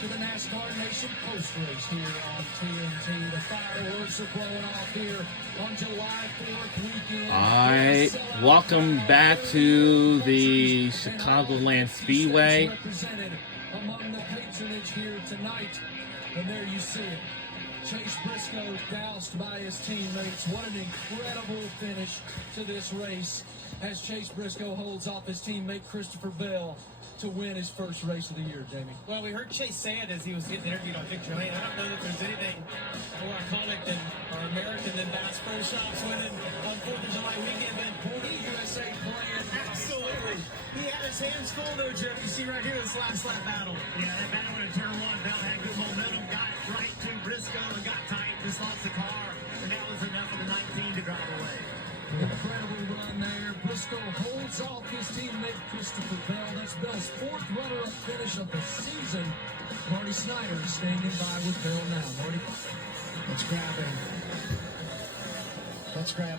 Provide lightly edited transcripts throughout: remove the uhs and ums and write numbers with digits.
to the NASCAR Nation post race here on TNT. The fireworks are blowing off here on July 4th weekend. All right, welcome back to the Chicagoland Speedway. Represented among the patronage here tonight, and there you see it. Chase Briscoe doused by his teammates. What an incredible finish to this race as Chase Briscoe holds off his teammate Christopher Bell to win his first race of the year, Jamie. Well, we heard Chase say it as he was getting interviewed on Victory Lane. I don't know that there's anything more iconic than or American than Bass Pro Shops winning on 4th of July weekend than Team USA playing. Absolutely. He had his hands full though, Jeff. You see right here this last lap battle. Yeah, that battle in turn one, Bell had good momentum, got right to Briscoe and got tight, just lost the car, and that was enough for the 19 to drive away. Incredible run there. Briscoe holds off his teammate Christopher Bell. That's Bell's 4th runner-up finish of the season. Marty Snyder is standing by with Bell now. Marty, let's grab him. Let's grab.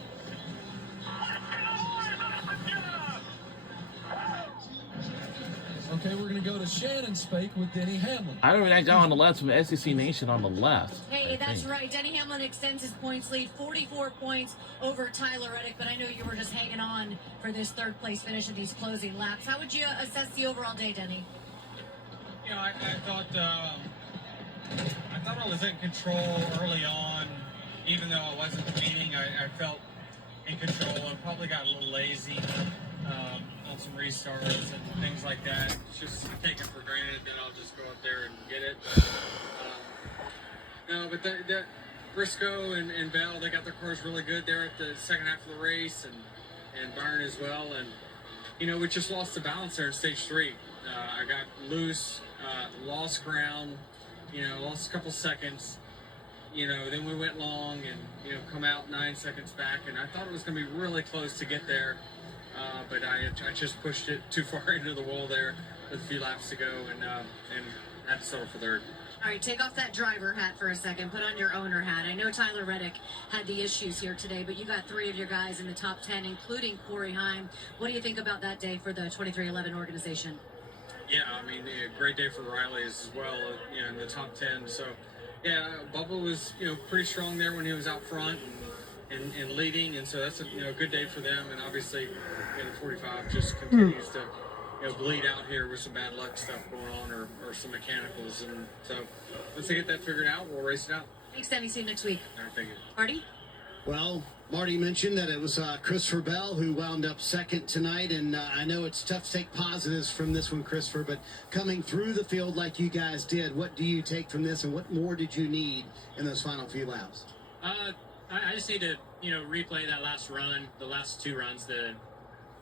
Okay, we're going to go to Shannon Spake with Denny Hamlin. I remember that guy on the left from SEC Nation on the left. Hey, that's right. Denny Hamlin extends his points lead, 44 points over Tyler Reddick, but I know you were just hanging on for this third place finish of these closing laps. How would you assess the overall day, Denny? You know, I thought I was in control early on, even though I wasn't leading. I felt in control and probably got a little lazy on some restarts and things like that. It's just taken for granted that I'll just go up there and get it. But that Briscoe and Bell, they got their cars really good there at the second half of the race, and Byrne as well. And you know, we just lost the balance there in stage 3. I got loose, lost ground, lost a couple seconds. Then we went long and, come out 9 seconds back. And I thought it was going to be really close to get there. But I just pushed it too far into the wall there with a few laps to go and had to settle for third. All right, take off that driver hat for a second. Put on your owner hat. I know Tyler Reddick had the issues here today, but you got 3 of your guys in the top 10, including Corey Heim. What do you think about that day for the 2311 organization? Yeah, I mean, a great day for Riley's as well, in the top 10. So, yeah, Bubba was, pretty strong there when he was out front and leading, and so that's a good day for them. And obviously, the 45 just continues to bleed out here with some bad luck stuff going on or some mechanicals. And so once they get that figured out, we'll race it out. Thanks, Denny. See you next week. All right, thank you. Marty? Well, Marty mentioned that it was Christopher Bell who wound up second tonight, and I know it's tough to take positives from this one, Christopher, but coming through the field like you guys did, what do you take from this, and what more did you need in those final few laps? I just need to, replay that last run, the last 2 runs,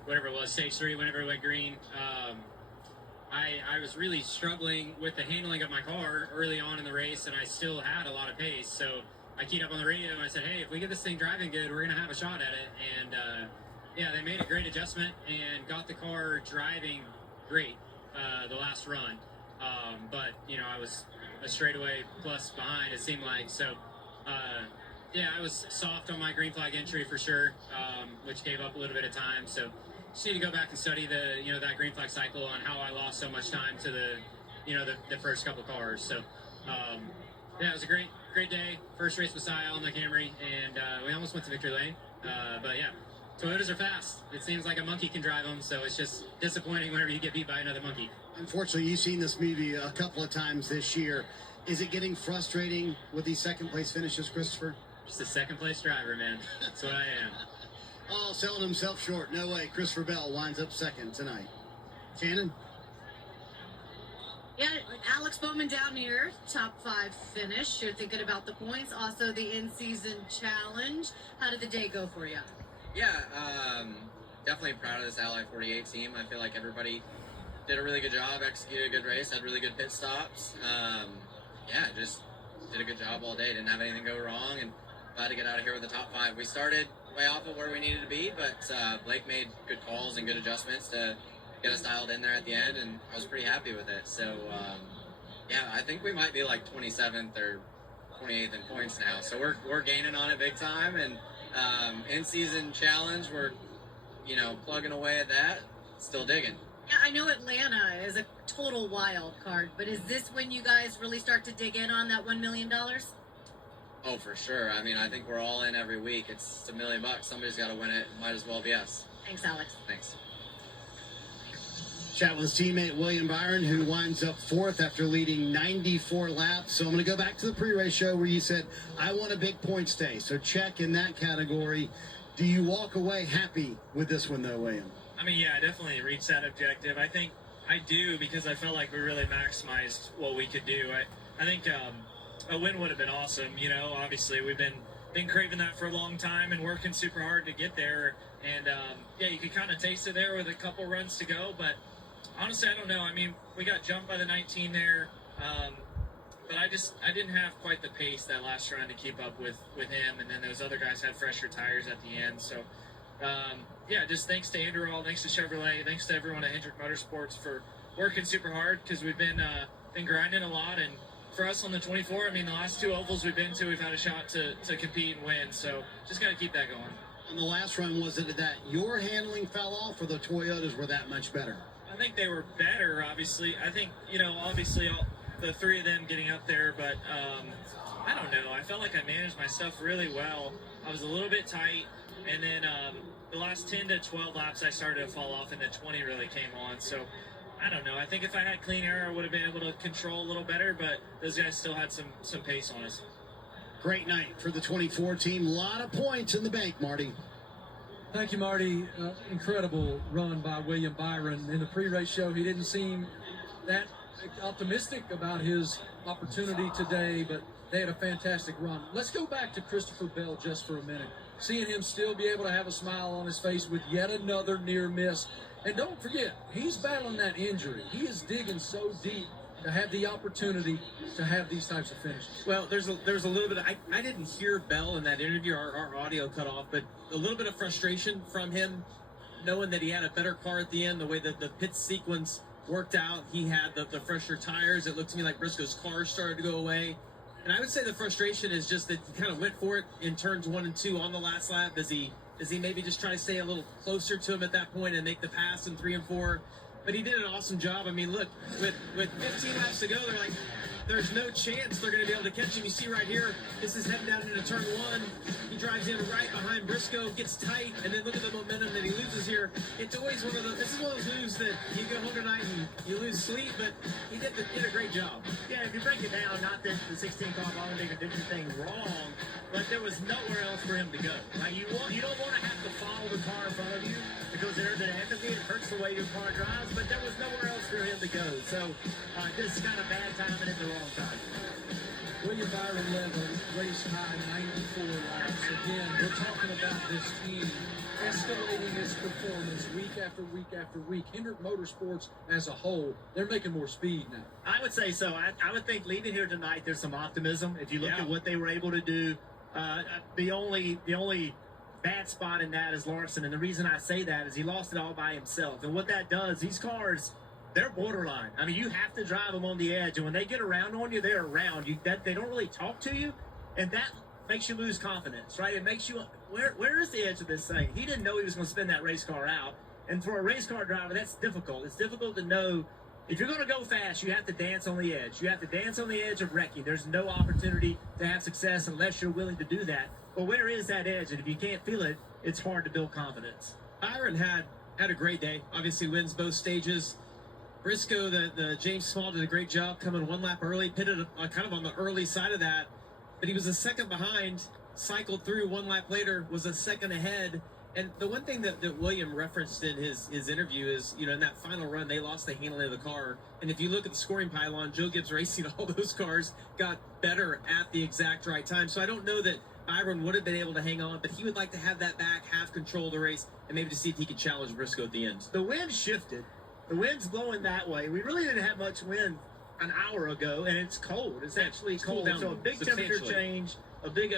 whatever it was, stage 3, whenever it went green. I was really struggling with the handling of my car early on in the race, and I still had a lot of pace. So I keyed up on the radio and I said, hey, if we get this thing driving good, we're going to have a shot at it. And they made a great adjustment and got the car driving great the last run. But I was a straightaway plus behind, it seemed like. So, I was soft on my green flag entry for sure, which gave up a little bit of time. So just need to go back and study that green flag cycle on how I lost so much time to the first couple cars. So, it was a great day. First race with Sia on the Camry, and we almost went to victory lane. But yeah, Toyotas are fast. It seems like a monkey can drive them, so it's just disappointing whenever you get beat by another monkey. Unfortunately, you've seen this movie a couple of times this year. Is it getting frustrating with these second place finishes, Christopher? Just a second place driver, man. That's what I am. Oh, selling himself short. No way. Christopher Bell winds up second tonight. Shannon? Yeah, Alex Bowman down here, top 5 finish. You're thinking about the points, also the in-season challenge. How did the day go for you? Yeah, definitely proud of this Ally 48 team. I feel like everybody did a really good job, executed a good race, had really good pit stops. Just did a good job all day. Didn't have anything go wrong, and glad to get out of here with the top 5. We started way off of where we needed to be, but Blake made good calls and good adjustments to get us dialed in there at the end, and I was pretty happy with it. So, I think we might be like 27th or 28th in points now. So we're gaining on it big time, and in-season challenge, we're, plugging away at that, still digging. Yeah, I know Atlanta is a total wild card, but is this when you guys really start to dig in on that $1 million? Oh, for sure. I mean, I think we're all in every week. It's $1 million. Somebody's got to win it. Might as well be us. Thanks, Alex. Thanks. Chat with his teammate William Byron, who winds up fourth after leading 94 laps. So I'm going to go back to the pre-race show where you said, I want a big points day. So check in that category. Do you walk away happy with this one, though, William? I mean, yeah, I definitely reached that objective. I think I do because I felt like we really maximized what we could do. I think a win would have been awesome. You know, obviously we've been craving that for a long time and working super hard to get there. And yeah, you could kind of taste it there with a couple runs to go. But honestly, I don't know. I mean, we got jumped by the 19 there. But I didn't have quite the pace that last round to keep up with him. And then those other guys had fresher tires at the end. So, yeah, just thanks to Andrew All, thanks to Chevrolet, thanks to everyone at Hendrick Motorsports for working super hard because we've been grinding a lot. And for us on the 24, I mean, the last two ovals we've been to, we've had a shot to compete and win. So just got to keep that going. On the last run, was it that your handling fell off or the Toyotas were that much better? I think they were better, obviously. I think, you know, obviously the three of them getting up there, but I don't know. I felt like I managed my stuff really well. I was a little bit tight, and then the last 10 to 12 laps I started to fall off, and the 20 really came on. So I don't know. I think if I had clean air, I would have been able to control a little better, but those guys still had some pace on us. Great night for the 24 team. A lot of points in the bank, Marty. Thank you, Marty. Incredible run by William Byron. In the pre-race show, he didn't seem that optimistic about his opportunity today, but they had a fantastic run. Let's go back to Christopher Bell just for a minute. Seeing him still be able to have a smile on his face with yet another near miss. And don't forget, he's battling that injury. He is digging so deep to have the opportunity to have these types of finishes. Well, there's a little bit of, I didn't hear Bell in that interview, our audio cut off, but a little bit of frustration from him knowing that he had a better car at the end, the way that the pit sequence worked out. He had the fresher tires. It looked to me like Briscoe's car started to go away. And I would say the frustration is just that he kind of went for it in turns 1 and 2 on the last lap. Does he maybe just try to stay a little closer to him at that point and make the pass in 3 and 4? But he did an awesome job. I mean, look, with 15 laps to go, they're like, there's no chance they're going to be able to catch him. You see right here, this is heading down into turn 1. He drives in right behind Briscoe, gets tight, and then look at the momentum that he loses here. It's always this is one of those moves that you go home tonight and you lose sleep, but he did a great job. Yeah, if you break it down, not that the 16 car Allmendinger did anything wrong, but there was nowhere else for him to go. Like you don't want to have to follow the car in front of you because there's an empathy. It hurts the way your car drives, but there was nowhere else for him to go. So this is kind of bad timing at the wrong time. William Byron led a race high 94 laps. Again, we're talking about this team escalating its performance week after week after week. Hendrick Motorsports as a whole, they're making more speed now. I would say so. I would think leaving here tonight, there's some optimism. If you look at what they were able to do, the only bad spot in that is Larson. And the reason I say that is he lost it all by himself. And what that does, these cars, they're borderline. I mean, you have to drive them on the edge. And when they get around on you, they're around you. They don't really talk to you. And that makes you lose confidence, right? It makes you, where is the edge of this thing? He didn't know he was going to spin that race car out. And for a race car driver, that's difficult. It's difficult to know if you're going to go fast, you have to dance on the edge. You have to dance on the edge of wrecking. There's no opportunity to have success unless you're willing to do that. But where is that edge? And if you can't feel it, it's hard to build confidence. Byron had a great day. Obviously wins both stages. Briscoe, the James Small did a great job coming 1 lap early, pitted kind of on the early side of that. But he was a second behind, cycled through 1 lap later, was a second ahead. And the one thing that William referenced in his interview is, you know, in that final run, they lost the handling of the car. And if you look at the scoring pylon, Joe Gibbs Racing, all those cars got better at the exact right time. So I don't know that Byron would have been able to hang on, but he would like to have that back, have control of the race, and maybe to see if he could challenge Briscoe at the end. The wind shifted. The wind's blowing that way. We really didn't have much wind an hour ago, and it's cold. It's actually cold. So a big temperature change, a big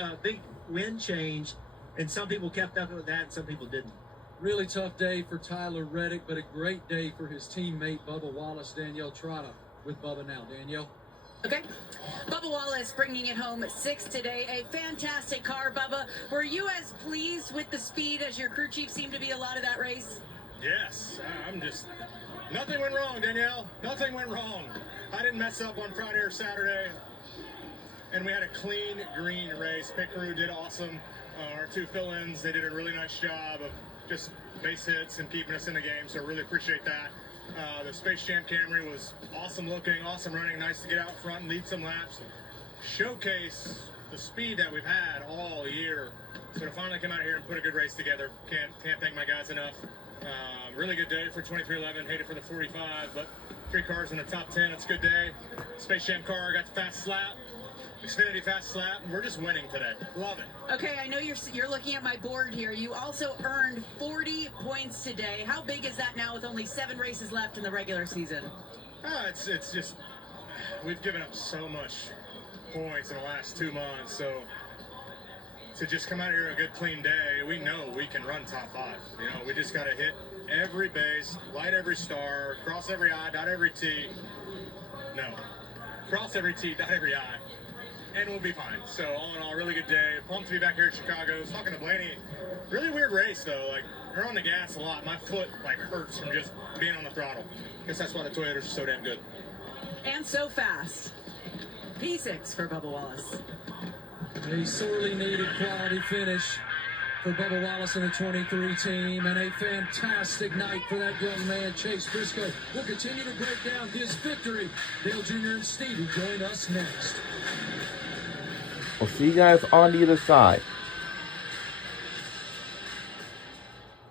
wind change, and some people kept up with that and some people didn't. Really tough day for Tyler Reddick, but a great day for his teammate Bubba Wallace. Danielle Trotta with Bubba now. Danielle. Okay. Bubba Wallace bringing it home 6th today. A fantastic car, Bubba. Were you as pleased with the speed as your crew chief seemed to be a lot of that race? Yes. Nothing went wrong, Danielle. Nothing went wrong. I didn't mess up on Friday or Saturday. And we had a clean green race. Pit crew did awesome. Our two fill-ins, they did a really nice job of just base hits and keeping us in the game. So really appreciate that. The Space Jam Camry was awesome looking, awesome running. Nice to get out front and lead some laps. Showcase the speed that we've had all year. So to finally come out here and put a good race together, can't thank my guys enough. Really good day for 2311. Hated for the 45, but 3 cars in the top 10. It's a good day. Space Jam car got the fast slap. Xfinity fast slap. We're just winning today. Love it. Okay, I know you're looking at my board here. You also earned 40 points today. How big is that now with only 7 races left in the regular season? It's just we've given up so much points in the last 2 months. So to just come out here a good clean day, we know we can run top 5. You know, we just got to hit every base, light every star, cross every I, dot every T. No, cross every T, dot every I. And we'll be fine. So all in all, really good day. Pumped to be back here in Chicago. I was talking to Blaney. Really weird race though. Like we're on the gas a lot. My foot like hurts from just being on the throttle. Guess that's why the Toyotas are so damn good. And so fast. P6 for Bubba Wallace. A sorely needed quality finish for Bubba Wallace and the 23 team, and a fantastic night for that young man, Chase Briscoe. We'll continue to break down his victory. Dale Jr. and Stevie join us next. We'll see you guys on the other side.